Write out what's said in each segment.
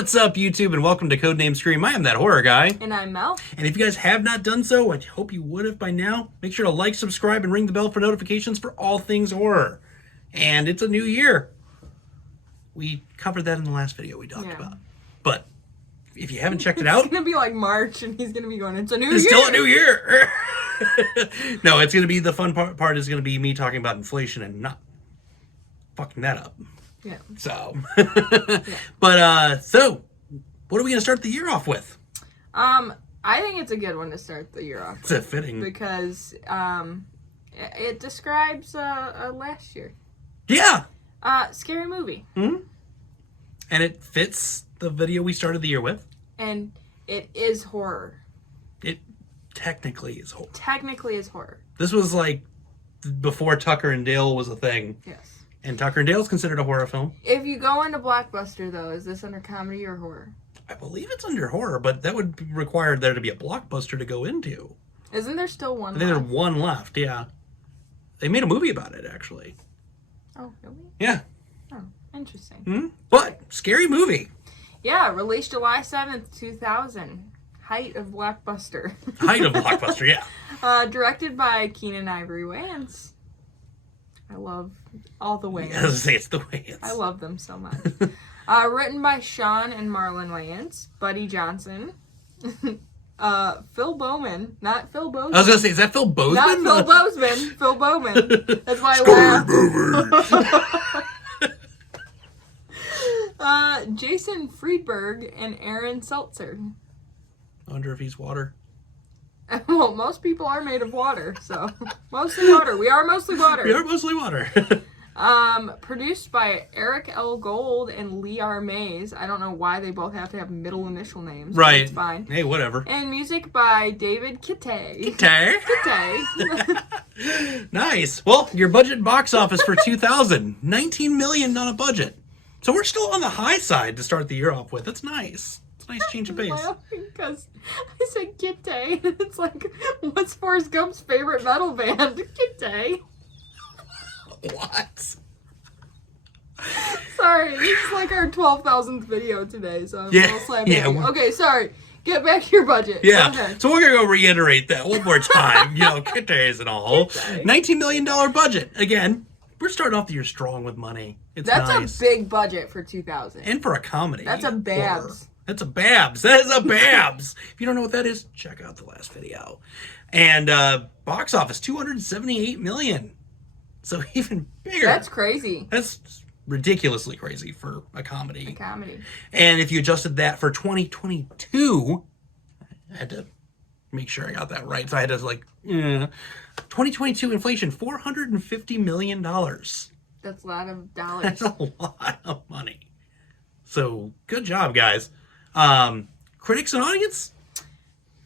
What's up, YouTube, and welcome to Codename Scream. I am that horror guy. And I'm Mel. And if you guys have not done so, I hope you would have by now. Make sure to like, subscribe, and ring the bell for notifications for all things horror. And it's a new year. We covered that in the last video we talked about. But if you haven't checked it out... It's going to be like March, and he's going to be going, it's a new year. It's still a new year. No, it's going to be, the fun part is going to be me talking about inflation and not fucking that up. Yeah. So, but, so, what are we going to start the year off with? I think it's a good one to start the year off with. It's fitting. Because, it describes, last year. Yeah. Scary movie. Mm-hmm. And it fits the video we started the year with. And it is horror. It technically is horror. Technically is horror. This was like before Tucker and Dale was a thing. Yes. And Tucker and Dale's considered a horror film. If you go into Blockbuster, though, is this under comedy or horror? I believe it's under horror, but that would require there to be a Blockbuster to go into. Isn't there still one I think there's one left, yeah. They made a movie about it, actually. Oh, really? Yeah. Oh, interesting. Mm-hmm. But, scary movie. Yeah, released July 7th, 2000. Height of Blockbuster. Height of Blockbuster, yeah. Directed by Keenan Ivory Wayans. I love all the Wayans. Yeah, I was going to say, it's the Wayans. I love them so much. Written by Sean and Marlon Wayans, Buddy Johnson, Phil Bowman, not Phil Bozeman. I was going to say, is that Phil Bozeman? Not Phil Bozeman, Phil Bowman. That's why I laughed. Jason Friedberg and Aaron Seltzer. I wonder if he's water. Well, most people are made of water, so mostly water. We are mostly water. We are mostly water. Produced by Eric L. Gold and Lee R. Mays. I don't know why they both have to have middle initial names. Right. It's fine. Hey, whatever. And music by David Kittay. Kittay. Nice. Well, your budget box office for 2000. 19 million on a budget. So we're still on the high side to start the year off with. That's nice. It's a nice change of pace. Because I said Kittay, and it's like, what's Forrest Gump's favorite metal band? Kittay. What? Sorry, this is like our 12,000th video today, so I'm a little slapping. Yeah. Okay, sorry. Get back to your budget. Yeah. Okay. So we're going to go reiterate that one more time. Kittays and all. Kittay. $19 million budget. Again, we're starting off the year strong with money. That's nice. a big budget for 2000. And for a comedy. That's a Babs. Horror. That's a Babs. That is a Babs. If you don't know what that is, check out the last video. And box office, $278 million. So even bigger. That's crazy. That's ridiculously crazy for a comedy. A comedy. And if you adjusted that for 2022, I had to make sure I got that right. So I had to 2022 inflation, $450 million. That's a lot of dollars. That's a lot of money. So good job, guys. Critics and audience?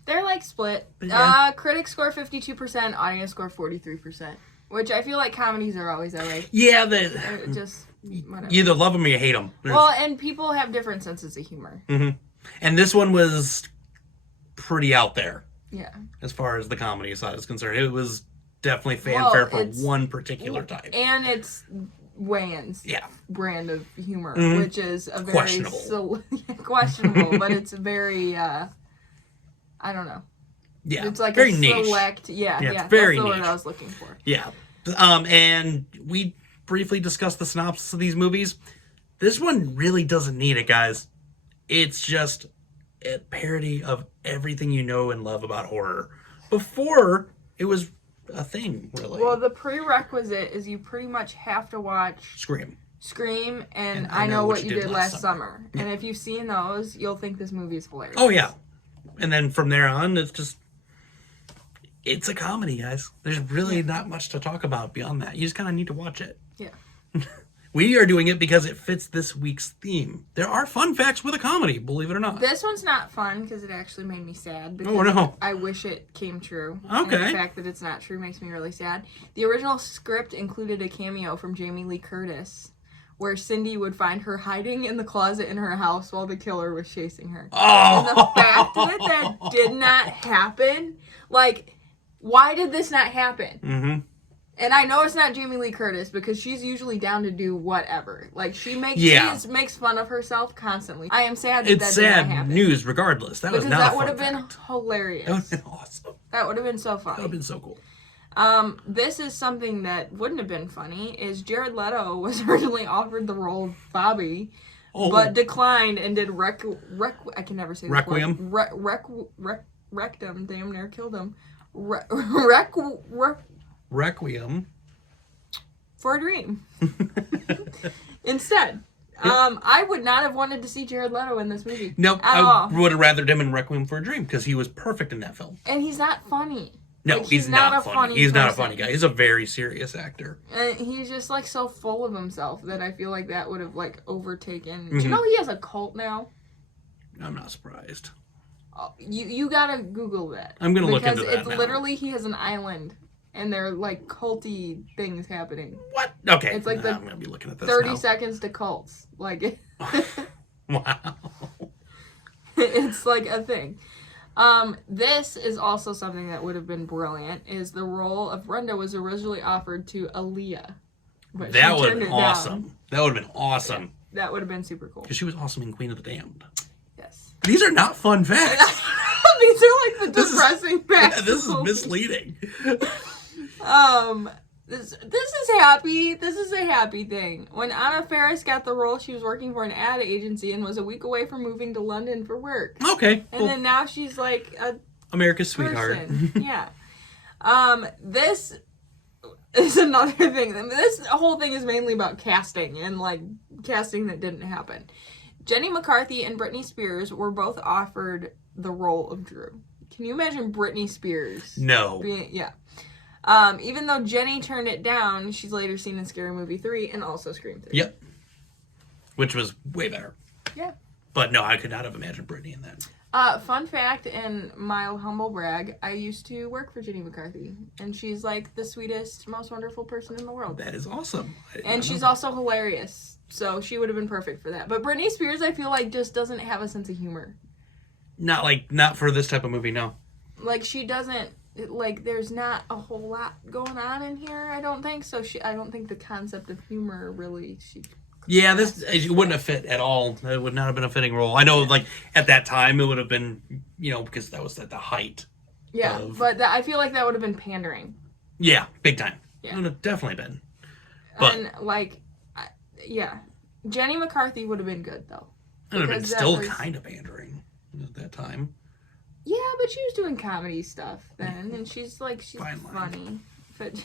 They're like split. Yeah. Critics score 52%, audience score 43%. Which I feel like comedies are always that way. Yeah, Just whatever. You either love them or you hate them. Well, and people have different senses of humor. Mm-hmm. And this one was pretty out there. Yeah. As far as the comedy side is concerned. It was definitely fanfare for one particular type. And it's Wayans' brand of humor, which is a very questionable. Questionable, but it's very I don't know. Yeah, it's like very a niche. select. Yeah, it's that's very the niche. word I was looking for. Yeah, and we briefly discussed the synopsis of these movies. This one really doesn't need it, guys. It's just a parody of everything you know and love about horror. Before it was a thing, really. Well, the prerequisite is you pretty much have to watch Scream, and I Know What You Did Last Summer. And if you've seen those, you'll think this movie is hilarious. Oh, yeah. And then from there on, it's a comedy, guys. There's really not much to talk about beyond that. You just kind of need to watch it. Yeah. We are doing it because it fits this week's theme. There are fun facts with a comedy, believe it or not. This one's not fun because it actually made me sad. Because no. I wish it came true. Okay. And the fact that it's not true makes me really sad. The original script included a cameo from Jamie Lee Curtis, where Cindy would find her hiding in the closet in her house while the killer was chasing her. Oh! And the fact that did not happen, why did this not happen? Mm-hmm. And I know it's not Jamie Lee Curtis because she's usually down to do whatever. Like she makes fun of herself constantly. I am sad that it's that did not sad happen. news regardless. That was because not that a would fun have been fact. hilarious. That would have been awesome. That would have been so funny. That would have been so cool. This is something that wouldn't have been funny. Is Jared Leto was originally offered the role of Bobby, but declined and did I can never say this Requiem. word. Wrecked him. Damn near killed him. Requiem. For a Dream. Instead. I would not have wanted to see Jared Leto in this movie. Nope. At all. I would have rathered him in Requiem for a Dream because he was perfect in that film. And he's not funny. No, like, he's not funny. He's not a person. funny guy. He's a very serious actor. And he's just like so full of himself that I feel like that would have like overtaken. Do you know he has a cult now? I'm not surprised. You gotta Google that. I'm gonna look into that Because it's now. literally he has an island and there are like culty things happening. What? Okay. It's like I'm gonna be looking at this 30 now. seconds to cults. Like Wow. it's like a thing. This is also something that would have been brilliant. Is the role of Brenda was originally offered to Aaliyah, but That she would have turned been it down. awesome. That would have been awesome. Yeah, that would have been super cool. Because she was awesome in Queen of the Damned. Yes. These are not fun facts. These are like the depressing facts. Yeah, this is misleading. This is happy. This is a happy thing. When Anna Faris got the role, she was working for an ad agency and was a week away from moving to London for work. Okay. And then now she's like a America's sweetheart. person. Yeah. This is another thing. This whole thing is mainly about casting and like casting that didn't happen. Jenny McCarthy and Britney Spears were both offered the role of Drew. Can you imagine Britney Spears? No. Yeah. Even though Jenny turned it down, she's later seen in Scary Movie 3 and also Scream 3. Yep. Which was way better. Yeah. But no, I could not have imagined Britney in that. Fun fact and mild humble brag, I used to work for Jenny McCarthy, and she's like the sweetest, most wonderful person in the world. That is awesome. And she's also hilarious, so she would have been perfect for that. But Britney Spears, I feel like, just doesn't have a sense of humor. Not for this type of movie, no. Like, she doesn't, like, there's not a whole lot going on in here, I don't think. So I don't think the concept of humor really, Yeah, it wouldn't have fit at all. It would not have been a fitting role. I know, like, at that time, it would have been, because that was at the height. Yeah, but I feel like that would have been pandering. Yeah, big time. Yeah. It would have definitely been. But, And, like, yeah. Jenny McCarthy would have been good, though. it would have been because still that was- kind of pandering at that time. Yeah, but she was doing comedy stuff then, and she's Fine line. funny.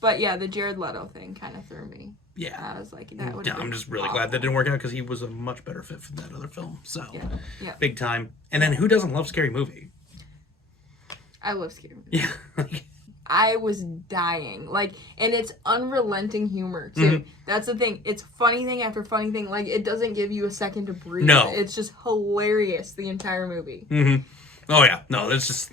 But yeah, the Jared Leto thing kind of threw me. Yeah. I was like, that would. Yeah, I'm just really glad that didn't work out because he was a much better fit for that other film. So, Yeah. big time. And then who doesn't love Scary Movie? I love Scary Movie. Yeah. I was dying. And it's unrelenting humor, too. Mm-hmm. That's the thing. It's funny thing after funny thing. Like, it doesn't give you a second to breathe. No. It's just hilarious, the entire movie. Mm-hmm. Oh, yeah. No, there's just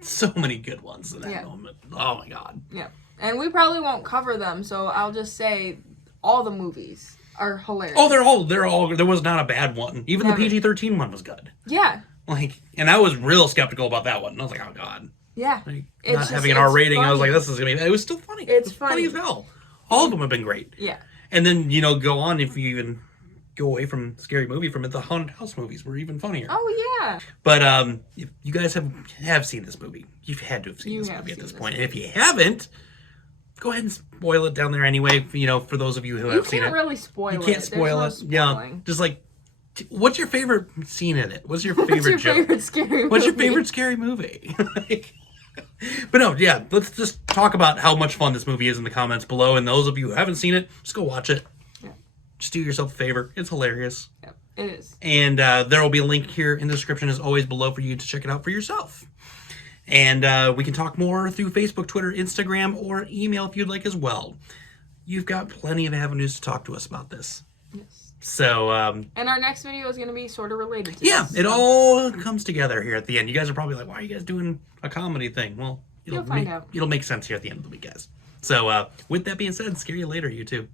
so many good ones in that moment. Oh, my God. Yeah. And we probably won't cover them, so I'll just say all the movies are hilarious. Oh, they're all, there was not a bad one. Even the PG-13 one was good. Yeah. And I was real skeptical about that one. I was like, oh, God. Yeah. Not having an R rating, funny. I was like, this is going to be, it was still funny. It's It was funny as hell. All of them have been great. Yeah. And then, go on, if you even go away from Scary Movie, from it, the Haunted House movies were even funnier. Oh, yeah. But if you guys have seen this movie, you've had to have seen this movie at this point. And if you haven't, go ahead and spoil it down there anyway, for those of you who have seen it. You can't really spoil it. You can't spoil it. There's no Yeah. spoiling. Just like, what's your favorite scene in it? What's your favorite What's your joke? favorite scary movie? What's your favorite scary movie? But no, yeah, let's just talk about how much fun this movie is in the comments below. And those of you who haven't seen it, just go watch it. Yeah. Just do yourself a favor. It's hilarious. Yeah, it is. And there will be a link here in the description as always below for you to check it out for yourself. And we can talk more through Facebook, Twitter, Instagram, or email if you'd like as well. You've got plenty of avenues to talk to us about this. Yes. So, And our next video is going to be sort of related to yeah, this. it all comes together here at the end. You guys are probably like, why are you guys doing a comedy thing? Well, You'll find out. It'll make sense here at the end of the week, guys. So, with that being said, scare you later, you two.